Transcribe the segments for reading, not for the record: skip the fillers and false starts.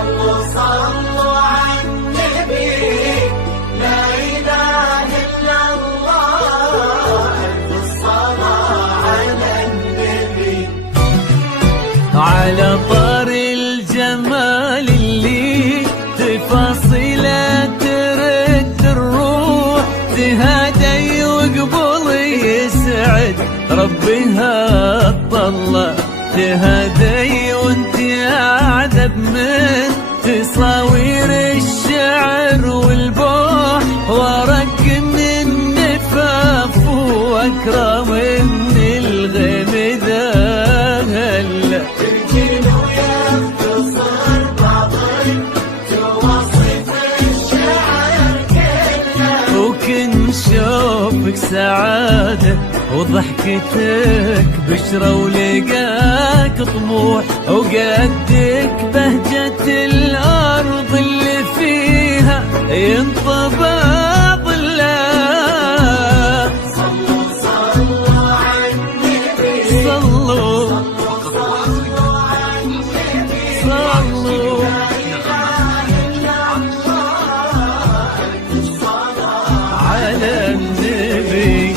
صلوا صلوا على النبي، لا إله إلا الله، ألف الصلاة على النبي. على طار الجمال اللي تفاصيله ترد الروح، تهادي وقبل يسعد ربها طلع، تهادي وانت اعذب من تصاوير الشعر والبوح، وارق من النفاف واكرم من الغيم ذا هلا. ترجل ويختصر بعض تواصف الشعر كله، وكن شوفك سعادة وضحكتك بشرة ولقاك طموح، وقدك بهجة الأرض اللي فيها ينطبع ظلها. صلوا صلوا على النبي، صلوا صلوا على النبي، صلوا لا إله إلا الله، ألف الصلاة على النبي.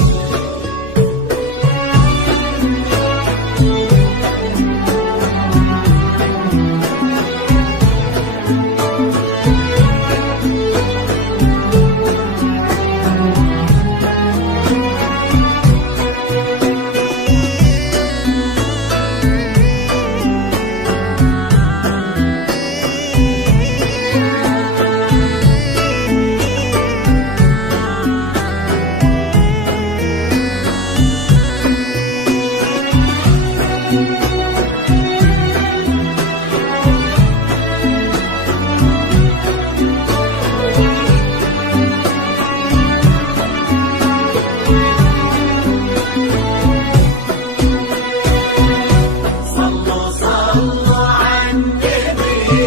صلوا صلوا على النبي،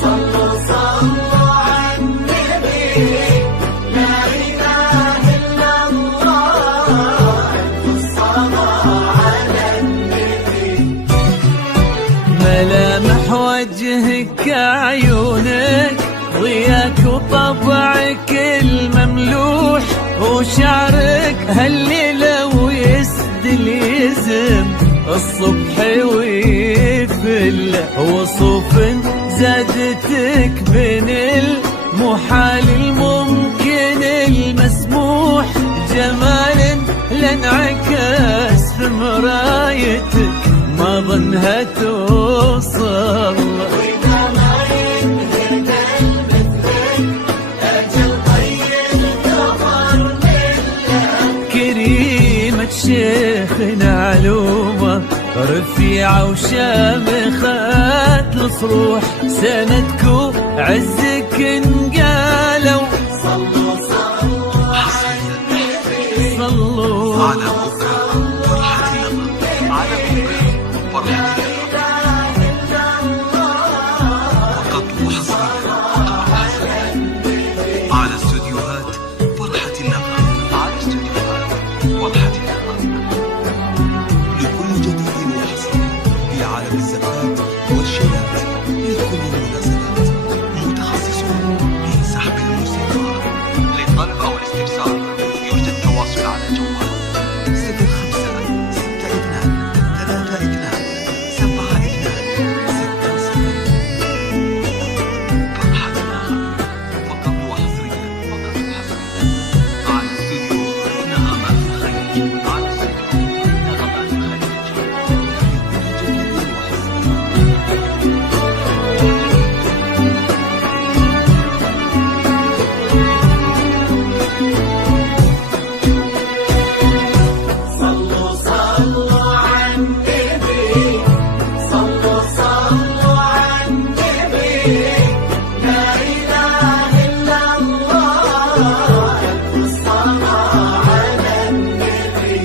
صلوا صلوا على النبي، لا إله إلا الله، ألف الصلاة على النبي. ملامح وجهك عيونك ضياك وطبعك المملوح، وشعرك هالليلة ويسدل يزم الصبح ويفل، وصوف زادتك بين المحال الممكن المسموح، جمال لانعكس في مرايتك ما ظنها توصل. وإذا ما ينهدى مثلك أجل طيب القمر ملك. كريمة شيخنا علومة رفيعة وشامخة الصروح، سندك عزك انقالوا. صلوا صلوا على النبي، صلوا على بكرة فرحتنا، على بكرة فرحتنا فقط وحصريا على استوديوهات فرحة النغم، على استوديوهات فرحة النغم. لكل جديد وحصري في عالم الزفات والشيلات، لكل المناسبات متخصصون في سحب الموسيقى. للطلب أو الاستفسار يوجد التواصل على جوال 0562327260. فرحة النغم فقط وحصريا، فقط وحصريا على استوديو نغمات الخليج، على استوديو نغمات الخليج. صلوا صلوا على النبي، صلوا صلوا على النبي، لا إله إلا الله، ألف الصلاة على النبي.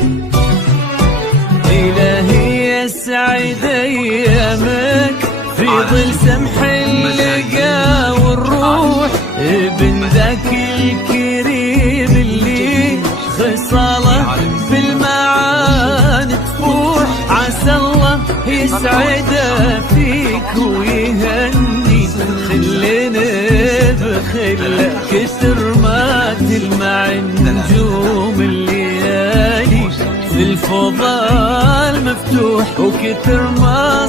إلهي يسعد أيامك في ظل سمح اللقا والروح، ابن ذاك الكريم اللي خصاله بالمعاني تفوح، عسى الله يسعده فيك ويهني خلنا بخلة كثر ما تلمع نجوم الليالي في الفضاء المفتوح وكثر ما